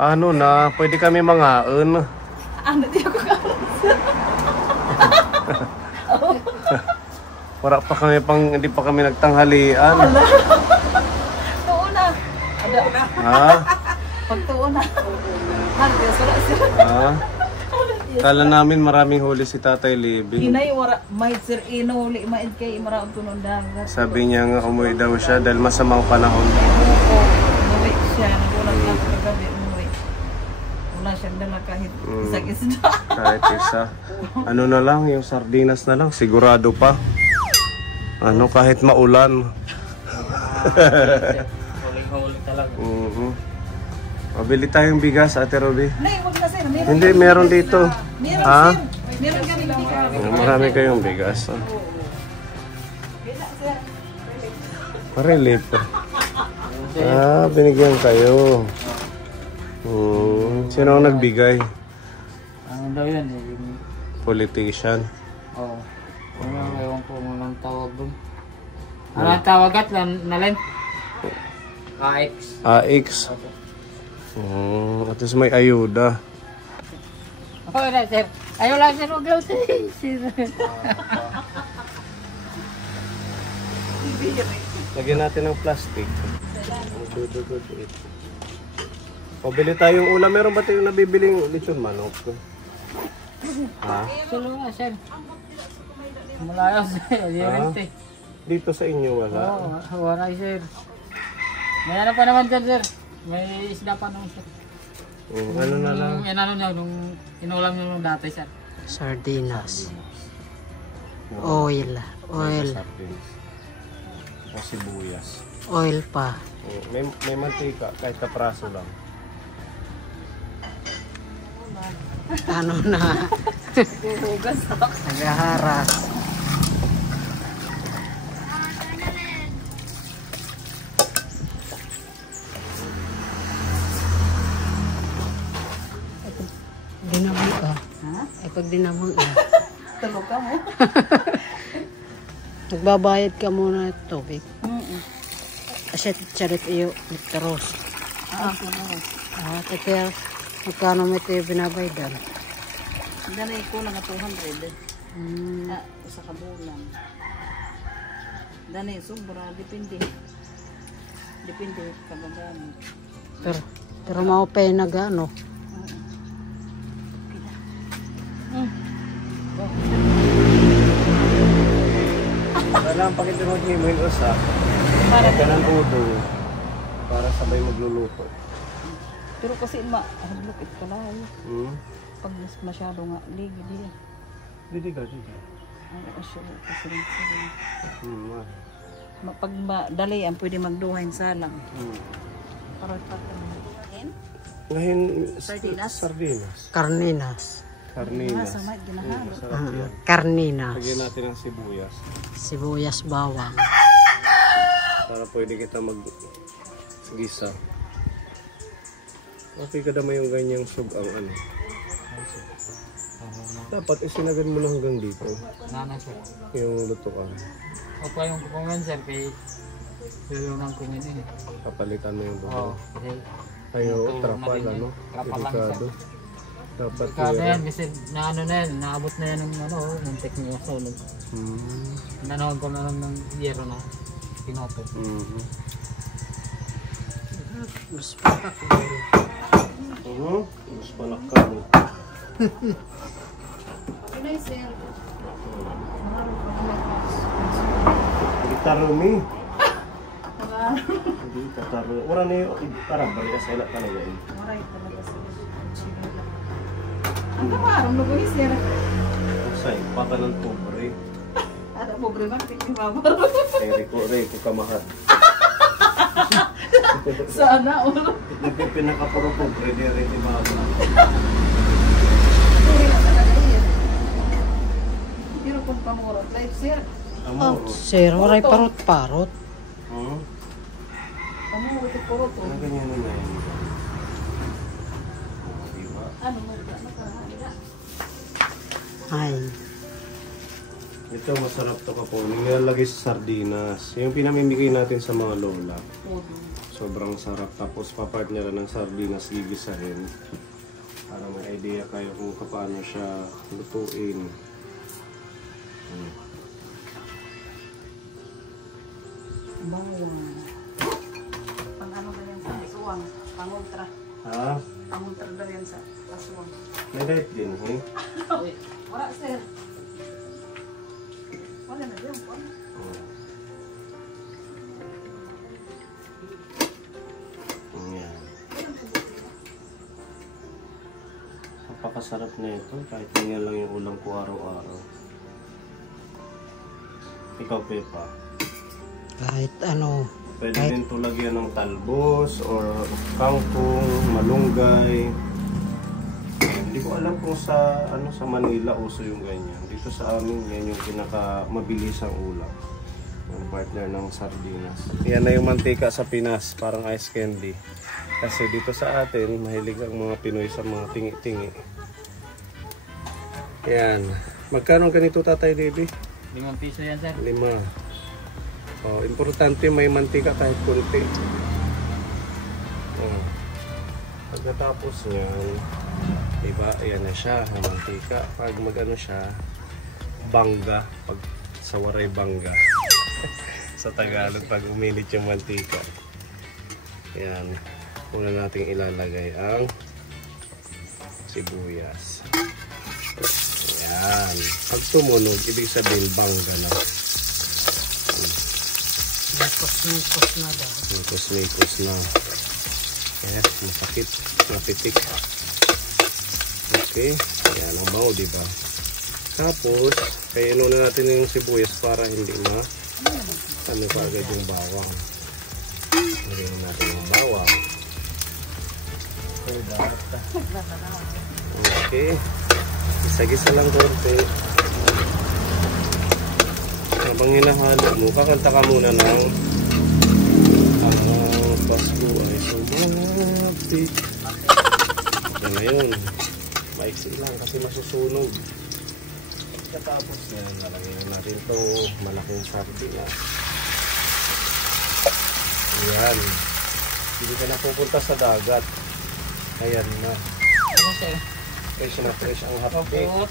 Ano na, pwede kami mangaon. Ano di ako kaon? Wala pa kami hindi pa kami nagtanghalian. Tuon na. Ha? Pagtuon na. Hanggang wala sila. Ha? Kala namin maraming huli si Tatay Libby. Inay wala may sir inuli maid kay maraon tunon dagat. Sabi niya nga umuwi daw siya dahil masamang panahon. Umuwi siya, nagulat lang kagabi umuwi. Wala siyang dala kahit isang isda. Kahit isa. Ano na lang, yung sardinas na lang, sigurado pa. Ano, kahit maulan. Huling-huli talaga. Mabili tayong bigas, Ate Ruby. Nay, wag na sir. Hindi, meron dito. Meron Ha? sir. Meron kami bigas. Marami kayong bigas. Relief. Binigyan kayo. Sino ang nagbigay? Ano daw yun? Politician. Oo. Ewan ko nang tawag doon. Ano ang tawag at nalin? AX. AX. At least may ayuda. Oo na sir. Ayaw lang sir, huwag lang sir. Lagyan natin ng plastic. O, bili tayong ulam. Meron ba tayong nabibiling lechon manok? Ha? Sulo nga sir. Malayo sir. Dito sa inyo wala? Oo, wala sir. May ano pa naman dyan sir. May isda pa naman sir. Ano na lang? Ano niya, nung inulam niya nung dati sir. Sardinas. Oil. Sardines. O sibuyas. Oil pa. May mantika, kahit kapraso lang. Ano na? Hugas ako. Nagaharas. Dinamog ka. Ha? Pag dinamog ka. Tulog ka mo? Nagbabayad ka muna ng tubig. Kasi charit iyo, litros. Kaya magkano mo ito yung binabaydan? Ganay ko lang 200. Sa kabulan. Ganay, sobra. Depende. Depende kabagamit. Pero maupay na gano. Kailangan pakitunod niyo yung usa. Para ng udong. Para sabay magluluto. Pero kasi mahadlokit ka lang. Pag masyado nga, ligi. Didi ka. Ano siya, kasi rin. Pag dali, ang pwede magduhain salang. Para Ngayon, sardinas. Karninas. Karninas. Masama, ginahalo. Karninas. Lagyan natin ng sibuyas. Sibuyas bawang. Para pwede kita mag-gisa. Okay ka naman yung ganyang sugang ano. Dapat isinagad mo na hanggang dito. Nana sir. Yung lutuan. O pa yung kukumin sir, kay lalo ng kumin eh. Kapalitan mo yung buhay. Kasi Ayo, trapal ano. Trapal lang Delikado. Dapat kasi yan, kasi na ano na yan, naabot na yan ng ano, ng technique so nanood ko na lang ng yero na pinoto. Mas pakak. Mas palakad. Inay, sir. Gitarumi. Hindi katarumi. Wala na yung parang balik sa ila talaga yun. Maray talaga sir. Ang kamarang lugoy, sir. Say, paka ng pobre. Ada pobre man, tingin mama. Reko kamahat. Sana, ulo. Pinakapuro pobre, di rin ni mama. Pero kung pamurot, life, sir. Amo. Sir, waray parot-parot. Pamurot, purot. Ano ganyan na yun? Ano mo, nakahanda. Ay. Ito masarap to kapon. Nilalagay sa sardinas. Yung pinamimigay natin sa mga lola. Sobrang sarap. Tapos papartner ng sardinas gigisahin. Para may idea kayo kung paano siya lutuin. Bawang. Pang ano ba yan sa aswang? Pang-ultra. Ha? Pang-ultra daw yan sa aswang. May diet din, eh? Wala, sir. Wala na yan. Wala. Yan. Napakasarap na ito. Kahit ganyan lang yung ulam ko araw-araw. Ikaw, Pepa. Kahit ano. Pwede din ito lagyan ng talbos or kangkong, malunggay. Hindi ko alam kung sa sa Manila uso yung ganyan. Dito sa amin, yan yung pinakamabilisang ulam. Yung partner ng sardinas. Yan na yung mantika sa Pinas, parang ice candy. Kasi dito sa atin, mahilig ang mga Pinoy sa mga tingi-tingi. Yan. Magkano ganito, Tatay Baby? 5 piso yan, sir. 5. Oh, importante may mantika kahit kunti. Oh. Pagkatapos niyan, diba, ayan na siya, ang mantika. Pag magano siya, bangga, pag sa waray bangga. Sa Tagalog, pag uminit yung mantika. Ayan, una nating ilalagay ang sibuyas. Ayan, pag tumunog, ibig sabihin bangga na. Mikos na daw. Mikos na. Yes, masakit. Mapitik. Okay. Ayan, ang bango, diba? Tapos, kainin na natin yung sibuyas para hindi ano pa agad yung bawang. Lagyan natin yung bawang. Okay. Isa-gisa lang konti. Habang hinahalo mo, kakanta ka muna ng Pasko ay sumapit. Okay na yun. Maiksi lang kasi masusunog. Katapos yan, nalagyan natin ito malaking sardinas. Ayan. Hindi ka na pupunta sa dagat. Ayan na. Ano, sir? Fresh na fresh ang hapde. Ang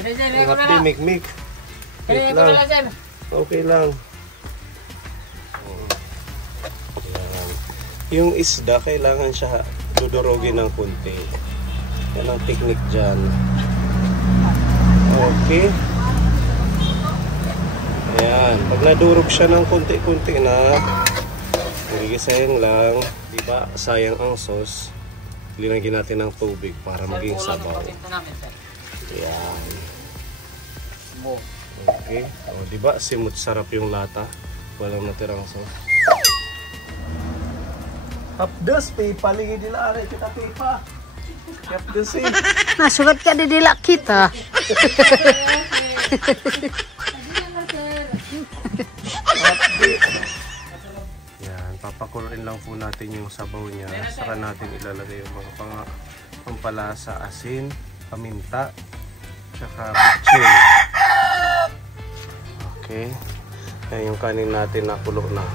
Ang hapde, mikmik. Wait lang. Okay lang. Ayan. Yung isda, kailangan siya dudurogin ng kunti. Yan ang technique dyan. Okay. Ayan. Pag nadurog siya ng kunti-kunti na, gigisahin lang. Diba? Sayang ang sauce. Linagyan natin ng tubig para maging sabaw. Ayan. Okay. O, diba? Simut sarap yung lata. Walang natirang sauce. Hapdos, Pepa. Ligi nila aray kita, Pepa. Hapdos eh. Nasugat ka di dila kita. Yan, papakuluin lang po natin yung sabaw niya. Saka natin ilalagay yung mga pampalasa, asin, paminta, tsaka bitchin. Okay. Yan yung kanin natin na kulo na.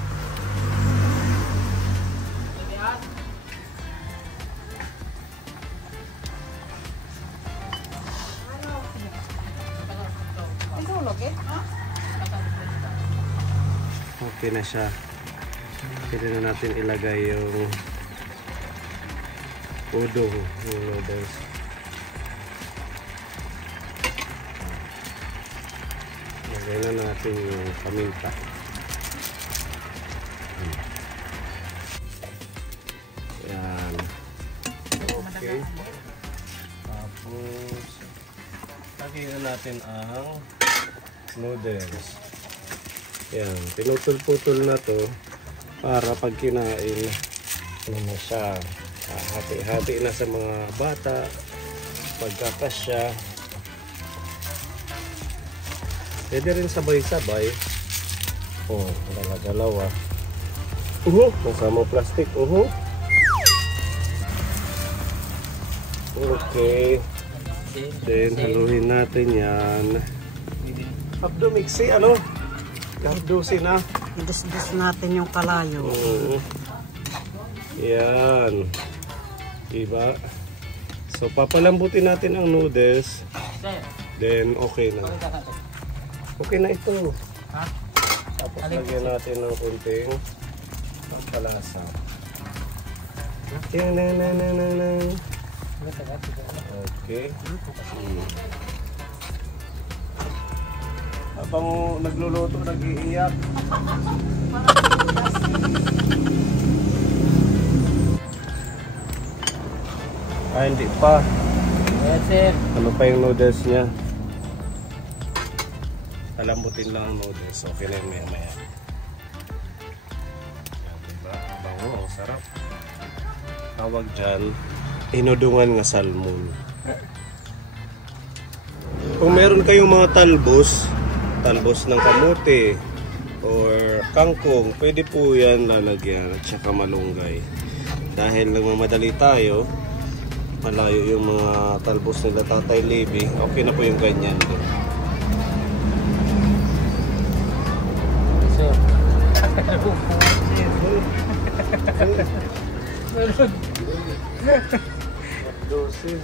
Okay na siya. Pwede na natin ilagay yung udong, yung noodles. Lagay na natin yung paminta. Yan. Okay. Tapos, lagay na natin ang noodles. Yan, pinutol-putol na to para pag kinain ano na siya, hati-hati na sa mga bata, pagkakasya. Pwede rin sabay-sabay. Oh, dalawa-dalawa. Kasama plastic. Okay. Then, haluin natin yan. Abdo, mixi, ano? Gardusin na. idus-dus natin yung kalayo. Yan. Diba? So, papalambutin natin ang noodles. Sir, Then, okay na. Okay na ito. ha? Tapos, lagyan natin ng kunting pampalasa. Yan, na. Okay. Habang nagluluto, nag-iiyak. Hindi pa. Yes, sir. Ano pa yung noodles niya? Kalambutin lang ang noodles. Okay na yung maya-maya. Yan, diba? Bango, ang sarap. Tawag dyan, inudungan nga salmon. Kung meron kayong mga talbos ng kamote or kangkong, pwede po yan lalagyan at saka malunggay. Dahil nagmamadali tayo, malayo yung mga talbos nila Tatay Libby, okay na po yung ganyan din. Sir. Dosip.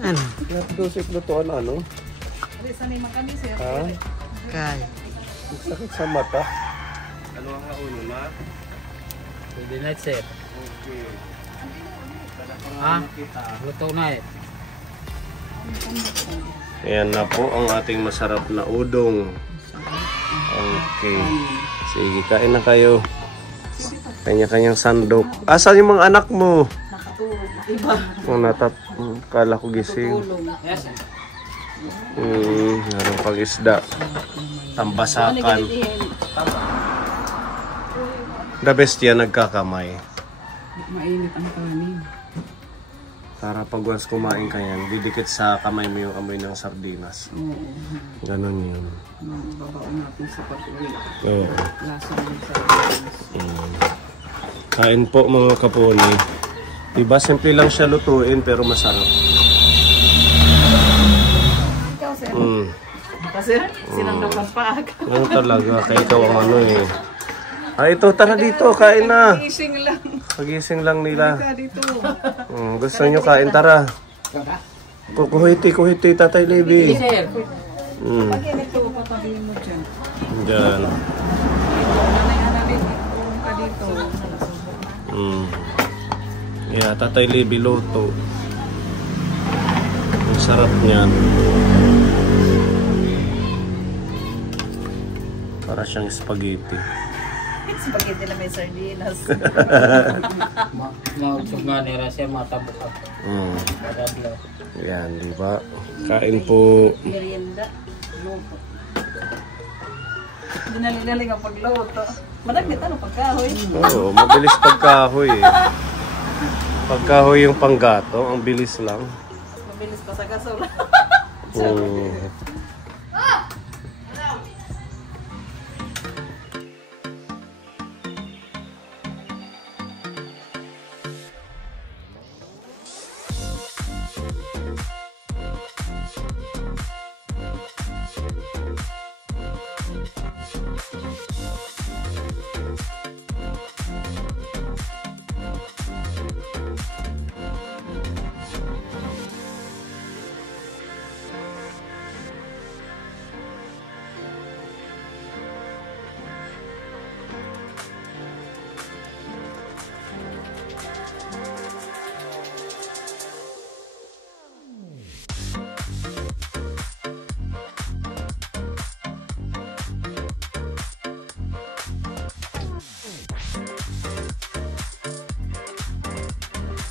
Ano? Dosip na to ano? Alis na naman kami, sir. Ha? Kaya. Sakit sa mata. Ano ang uno na? Pwede na, sir. Okay. Ha? Luto na eh. Ayan na po ang ating masarap na udong. Okay. Sige, kain na kayo. Kanya-kanyang sandok. Asan yung mga anak mo? Nakatulog. Iba. Kung kala ko gising. Yes, sir. Meron pang isda. Tambasakan. The best yan, nagkakamay. Mainit ang kanin. Para pag once kumain ka yan, didikit sa kamay mo yung amoy ng sardinas. Oo. Ganon yun. Babaon natin sa pag-uwi. Oo. Lasa ng sardinas. Kain po mga kaponi. Diba, simple lang siya lutuin pero masarap. Ikaw, sir. Kasi Silang daw kang paaga. ano talaga, kaya ikaw ang ano eh. Ito, tara dito, kain na. Gising lang. Pagising lang nila. Dito. Gusto nyo kain, tara. Kuhiti, Tatay Libby. Sir. Pag ito, papabihin mo dyan. Diyan. Nanay-analin, tulong ka dito. Yeah, Tatay Libby luto. Ang sarap niyan. Para siyang spaghetti. Spaghetti na may sardinas. Mausog nga nila, sir. Matabok ako. Madadlaw. Yan, di ba? Kain po. Merienda. Luto. Dinali-dali nga pagluto. Madagit ano pagkahoy. Oo, mabilis pagkahoy eh. Pagkahoy yung panggato, ang bilis lang. Mabilis pa sa gasol.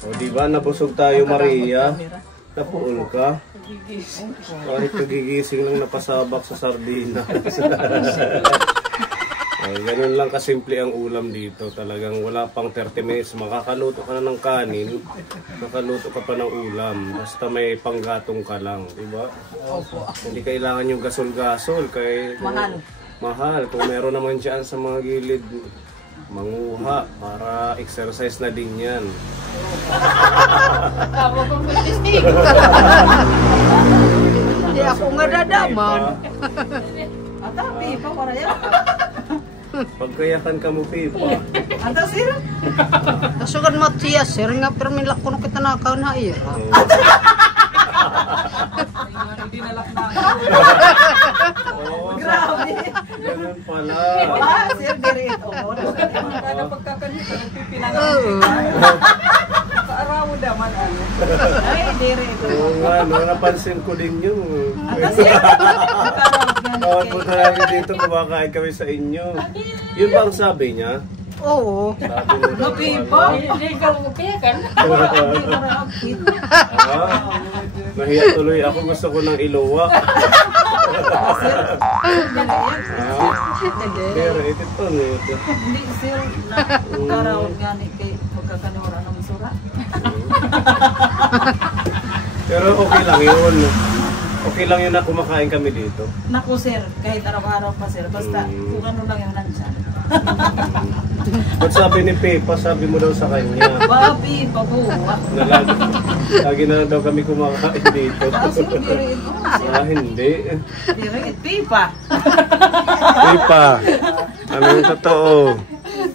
O diba, nabusog tayo Maria. Napuol ka. Kahit nagigising lang napasabak sa sardina. Ganun lang kasimple ang ulam dito. Talagang wala pang 30 minutes. Makakaluto ka na ng kanin. Makaluto ka pa ng ulam. Basta may panggatong ka lang. Diba? Opo. Hindi kailangan yung gasol-gasol. Mahal. Mahal. Kung meron naman dyan sa mga gilid, manguha. Para exercise na din yan. Tama kong pagkising. Hindi ako nga dadaman. Atapi pa para yan. Pagkayakan ka mo, Pipa. Ata sir. Kasugan mo tiya, sir nga pero may lakon kita nakaw na iya. Hindi nalak na. Oo, Grabe. ganun pala. Sir, dirito. Kada pagkakanito, nagpipinangan. Kaaraw naman ano. Ay, dirito. Oo nga, no, napansin ko din yun. Ata sir. Tawag po namin dito, kumakain kami sa inyo. Yun ba ang sabi niya? Oo. Sabi mo daw Pipa. Hindi ka mapiyakan. Nahiya tuloy ako, gusto ko ng iluwa. Pero ito pa nito. Hindi sir, kaaraw nga ni kay magkakaniwara ng masura. Pero okay lang yun. Okay lang yun na kumakain kami dito. Naku sir, kahit araw-araw pa sir, basta kung ano lang yung nandyan. Ba't sabi ni Pepa, sabi mo daw sa kanya, Babi, babuwa. na lagi na lang daw kami kumakain dito. Sir, dirito. Hindi. Dirito, pipa. Pepa, ano yung totoo?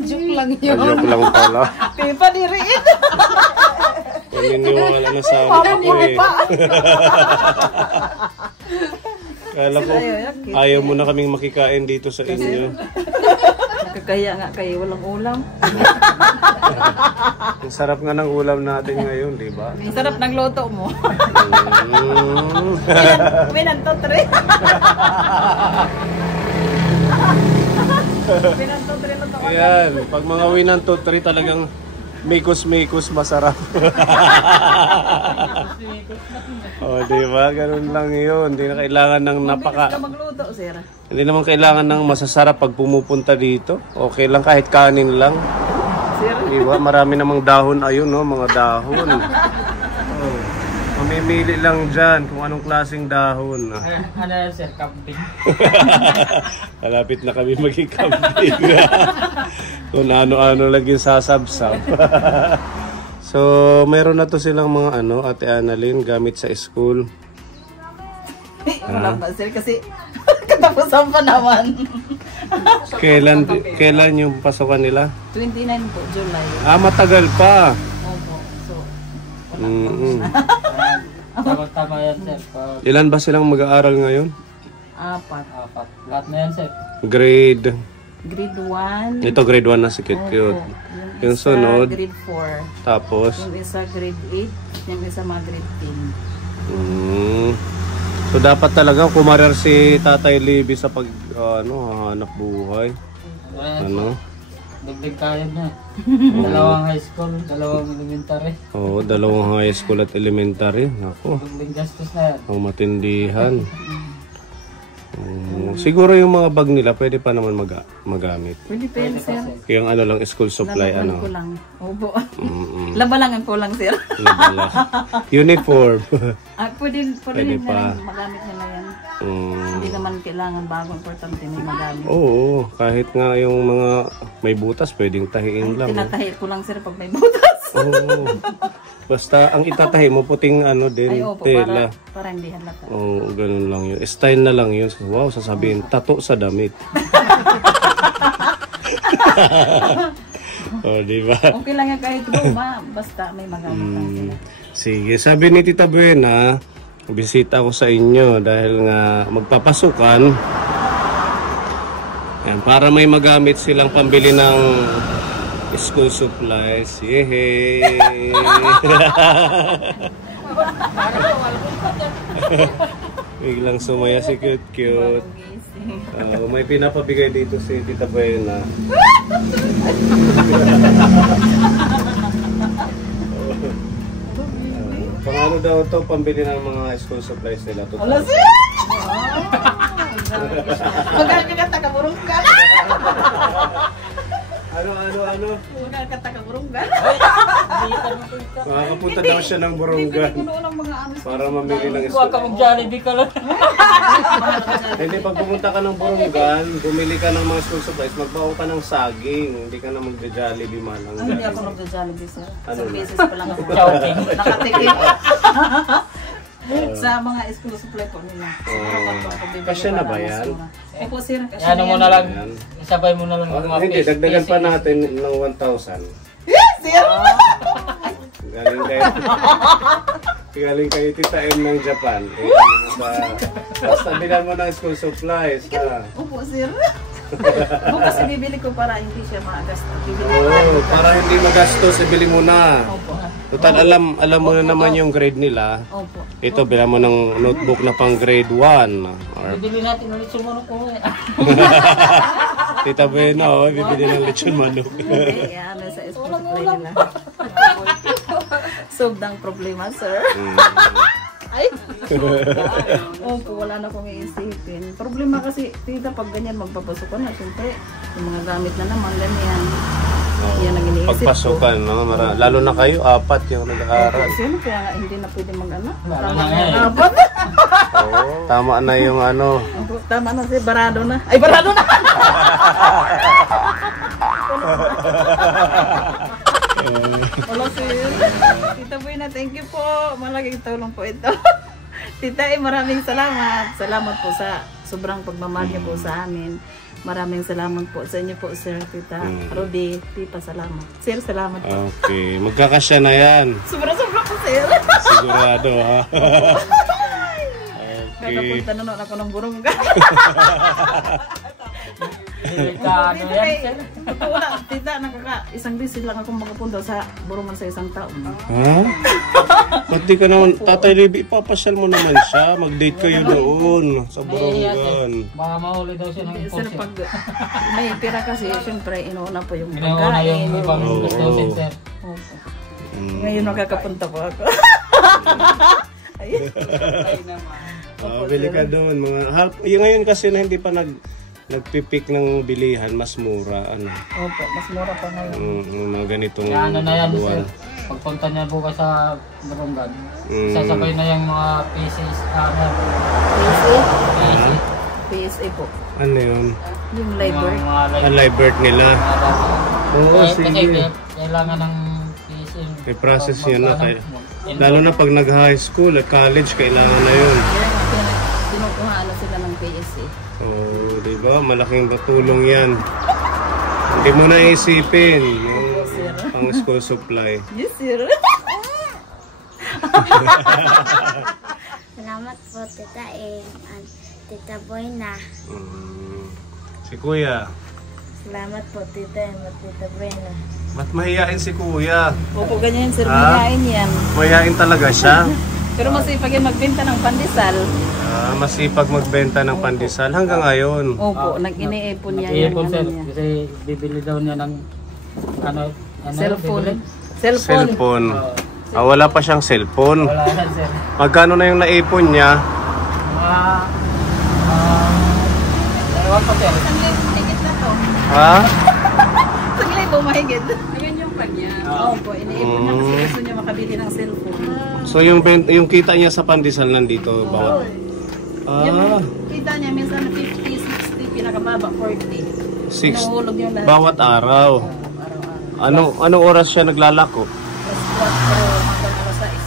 Joke lang yun. Joke lang pala. Pipa, dirito. Paniniwala na sa amin ko eh. Kala ko, ayaw mo na kaming makikain dito sa inyo. Kaya nga kayo walang ulam. Ang sarap nga ng ulam natin ngayon, di ba? Ang sarap ng loto mo. Pinanto 3. Pinanto 3 na to. Ayan, pag mga winan to 3 talagang mikos-mikos masarap. Oh, di ba? Ganun lang yun. Hindi na kailangan ng napaka... Ka magluto, sir. Hindi naman kailangan ng masasarap pag pumupunta dito. Okay lang kahit kanin lang. Sir. Di ba? Marami namang dahon ayun, no? Mga dahon. Oh. Mamimili lang dyan kung anong klaseng dahon. Ano yan sir, camping. Malapit na kami maging camping. Kung ano-ano laging sasabsab. So, meron na to silang mga Ate Annalyn, gamit sa school. Wala ba, sir? Kasi katapusan pa naman. Kailan yung pasukan nila? 29 po, July. Matagal pa. Opo. So, Tama yan sir. Ilan ba silang mag-aaral ngayon? 4. Lahat na yan sir. Grade. Grade 1. Ito grade 1 na si Cute. Yung isa, sunod. grade 4. Tapos. Yung isa grade 8. Yung isa mga grade 10. So dapat talaga kumarer si Tatay Libby sa pag hanap buhay. Ano? Dagdag kaya na. Dalawang high school, dalawang elementary. Oo, dalawang high school at elementary. Ako, Dagdag gastos na yan. ang matindihan. Siguro yung mga bag nila pwede pa naman magamit. Pwede pa yun, sir. Kaya lang school supply Laban ko lang. Opo. Mm-mm. Laba lang ang kulang, sir. Labala. Uniform. Pwede Pwede din pa. na magamit nila yan. Hindi naman kailangan bago. Importante may magamit. Oo, kahit nga yung mga may butas pwedeng tahiin lang. Tinatahi ko lang, sir, pag may butas. Oo. Basta ang itatahi mo puting din, Ay, opo, tela. para hindi halata. Oo, ganun lang yun. Style na lang yun. Wow, sasabihin, tato sa damit. Di ba? Okay lang yan kahit luma, basta may magamit lang sila. Sige, sabi ni Tita Buena, bisita ako sa inyo dahil nga magpapasukan. Yan, para may magamit silang pambili ng school supplies. Yehey! Biglang sumaya si Cute. May pinapabigay dito si Tita Buena. Pangano daw to pambili ng mga school supplies nila. Wala siya! Magkano ka taga-burunggan? Ano? Magkano ka taga-burunggan? Makakapunta daw siya ng Burungan para mamili ng Huwag ka school. mag-Jollibee ka lang. Hindi, pag pumunta ka ng Burungan, bumili ka ng mga school supplies, magbaon ka ng saging. Hindi ka na magja-Jollibee man. Hindi ako nag-Jollibee, sir. Ano Sa na? beses pa lang ako. Joking. Nakatikim. Sa mga school supply po nila. Kasya na ba yan? Opo sir, kasya Ano na mo yan. na lang, isabay mo na lang Oh, yung mga hindi, dagdagan pa natin ng 1,000. Sir! Galing kayo Tita M ng Japan. Basta bilan mo ng school supplies. Ha? Opo sir. Bukas bibili ko para hindi siya maagas. Bibili ko. Oo, para hindi magastos, ibili mo na. Opo. Total, alam mo na naman yung grade nila. Opo. Ito, bilan mo ng notebook na pang grade 1. Or, Bibili natin ulit sumunod ko eh. Tita Buena, oh, bibili ng lechon manok. Hindi, ano sa school supply nila. Sobrang problema sir. Ay! Opo, wala na akong iisipin. Problema kasi, tita, pag ganyan magpapasok ka na, siyempre, yung mga gamit na naman, ganyan. Yan ang iniisip ko. Pagpasukan, no? Lalo na kayo, 4 yung nag-aaral. Sino kaya nga hindi na pwede mag-anak? Wala Tama na na nga yung eh. apat. Tama na yung ano. Opo, tama na si Barado na. Ay, Barado na! Wala sir. Tita Buena, thank you po. Malaking tulong po ito. Tita, maraming salamat. Salamat po sa sobrang pagmamahal niyo po sa amin. Maraming salamat po sa inyo po, Sir, Tita. Ruby, Tita, salamat. Sir, salamat po. Okay, magkakasya na yan. Sobra-sobra po, Sir. Sigurado, ha? Kakapunta na noon ako ng Burunga. Delikado Tita, yan, sir. totoo lang, Tita, isang visit lang ako makapunta sa Burungan sa isang taon. Ha? Ba't di ka naman, Tatay Libby, ipapasyal mo naman siya. Mag-date kayo doon sa Burungan. Baka mahuli daw siya ng Sir, impulse. pag may pira kasi, syempre, inuuna po yung Ginawa na yung pagkain. ibang Oo. gustusin, sir. Opo. Ngayon makakapunta po ako. Ayun. Bili ka doon. Yung ngayon kasi na hindi pa nagpipik ng bilihan, mas mura. Ano? Opo, mas mura pa ngayon. Mga ganitong Kaya ano na yan, sir. buwan. Pagpunta niya bukas sa Barangay, Mm. sasabay na yung mga pieces, PSA? PC. PSA po. Ano yun? Yung labor. Ang live birth nila. Oo, Kasi sige. kailangan ng PC. May process yun na. Lalo na pag nag-high school at college, kailangan na yun. Kaya nga, sinukuha na sila ng PSA. Oo, di ba? Malaking tulong yan. Hindi mo na isipin yung sir. pang school supply. Yes, sir. Salamat po, Tita M at Tita Buena. Si Kuya. Salamat po, Tita M at Tita Buena. Ba't mahihain si Kuya? Opo, ganyan, sir. Ah? Minain yan. Mahihain talaga siya. Pero masipag yan magbenta ng pandesal. Masipag magbenta ng pandesal hanggang ngayon. Opo, nag-iniipon niya yan. Nag-iipon, sir. Ano niya. Kasi bibili daw niya ng ano Cellphone. bibili? Cellphone. Wala pa siyang cellphone. Wala yan, sir. Magkano na yung naipon niya? Mga, ewan ko, sir. Mahigit na to. Ha? Saglay po, mahigit. Ganyan yung kanya. Opo, iniipon niya kasi gusto niya makabili ng cellphone. So yung kita niya sa pandesal nandito bawat. Yung kita niya minsan 50, 60, pinakababa 40. Inuhulog yung lahat. Bawat araw. Anong oras siya naglalako?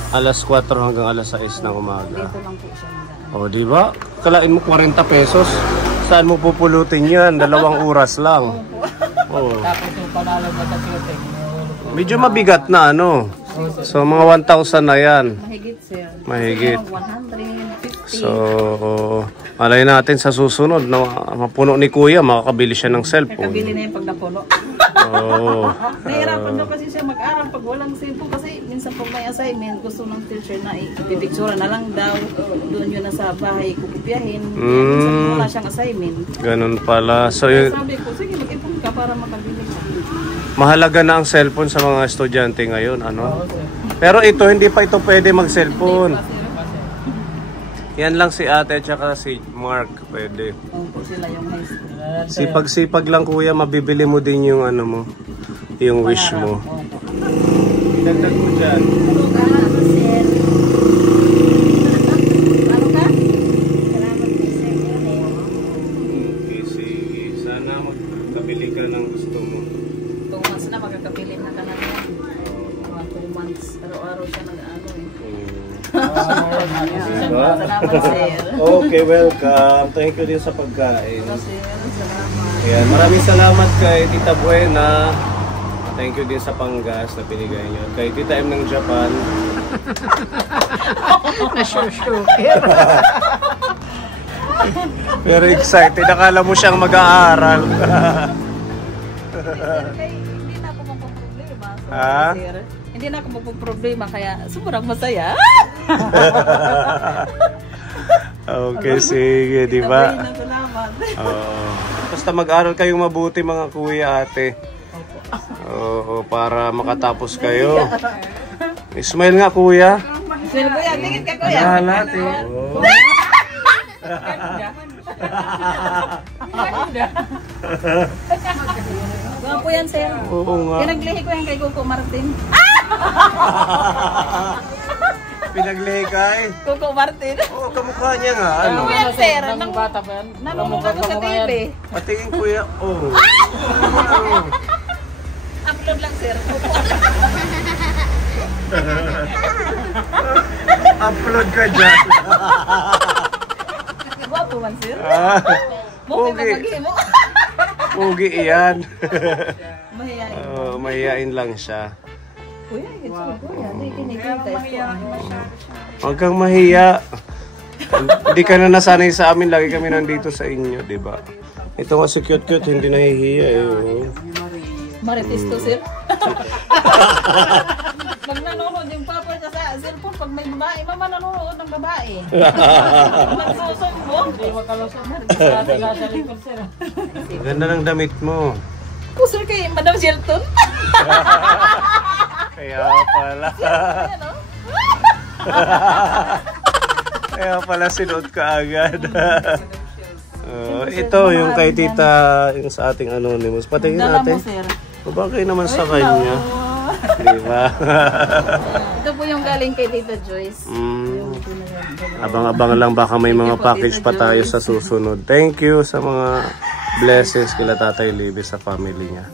Alas 4 hanggang alas 6. Alas 4 hanggang alas 6 ng umaga. Dito lang po siya nag- O, di ba? Kalain mo 40 pesos. Saan mo pupulutin yan? 2 oras lang. Oh. Tapos yung panalo na sa shooting, inuhulog. Medyo mabigat na ano. So mga 1,000 na yan. Mahigit sir. Mahigit. 150. So, malay natin sa susunod na mapuno ni Kuya, makakabili siya ng cellphone. Kabili na yung pagnapuno. Oo. Nahirapan daw kasi siya mag-aral pag walang cellphone kasi minsan pag may assignment gusto ng teacher na ipipictura na lang daw doon yun na sa bahay kukupyahin. Minsan wala siyang assignment. Ganun pala. So, Sabi ko, sige mag-ipon ka para makabili ka. mahalaga na ang cellphone sa mga estudyante ngayon, ano? Pero ito, hindi pa ito pwede mag-cellphone. Yan lang si ate at saka si Mark, pwede. Opo, sila yung high school. Sipag-sipag lang kuya, mabibili mo din yung ano mo, yung wish mo. Dagdag mo dyan. Salamat po, sir. Ano ka? Salamat po, sir. Okay, sige. Sana magkabili ka ng gusto mo. 2 months na makakabili na ka na yan. Mga 2 months. Araw-araw siya nag-ano eh. Diba? Salamat, sir. Okay, welcome. Thank you din sa pagkain. Sir, salamat. Ayan, maraming salamat kay Tita Buena. Thank you din sa panggas na binigay niyo. Kay Tita M ng Japan. Very excited. Nakala mo siyang mag-aaral. Hindi na ako magpo-problema. Ah? Sir, hindi na ako magpo-problema kaya sobrang masaya. Okay, sige, di ba? Salamat. Basta mag-aral kayong mabuti mga kuya, ate. Oo, para makatapos kayo. Smile nga, kuya. Sir, kuya, tingin ka, kuya. Lahat eh. Oh. Gwapo yan, sir. Oo nga. Pinaglihi ko yan kay Coco Martin. Pinaglihi kay? Coco Martin. Oo, kamukha niya nga. Ano? Ano yan, sir? Nang bata pa yan. Nanonood ako sa TV. Patingin kuya. Oh. Upload lang, sir. Upload ka dyan. Gwapo man, sir. Ah, Mukha Pogi. ka mo. Pogi iyan. Mahihayin. Mahihain lang siya. Kuya, kuya. Hindi kinikita ito. Huwag kang mahiya. Hindi ka na nasanay sa amin. Lagi kami nandito sa inyo, di ba? Ito nga si cute-cute, hindi nahihiya eh. Oh. Marites to, sir. Pag nanonood yung papa niya sa cellphone, pag may babae, mama nanonood ng babae. Nagsusumbong. Hindi makalusot. Dati ka sa likod, sir. Ganda ng damit mo. Kusur kay Madam Shelton. Kaya pala. Kaya pala sinuot ka agad. Ito yung kay tita, yung sa ating anonymous. Patingin Dala natin. mo, sir. Bagay naman sa kanya. Di ba? Ito po yung galing kay Tita Joyce. Abang-abang lang, baka may mga package pa tayo sa susunod. Thank you sa mga blessings kila Tatay Libby sa family niya.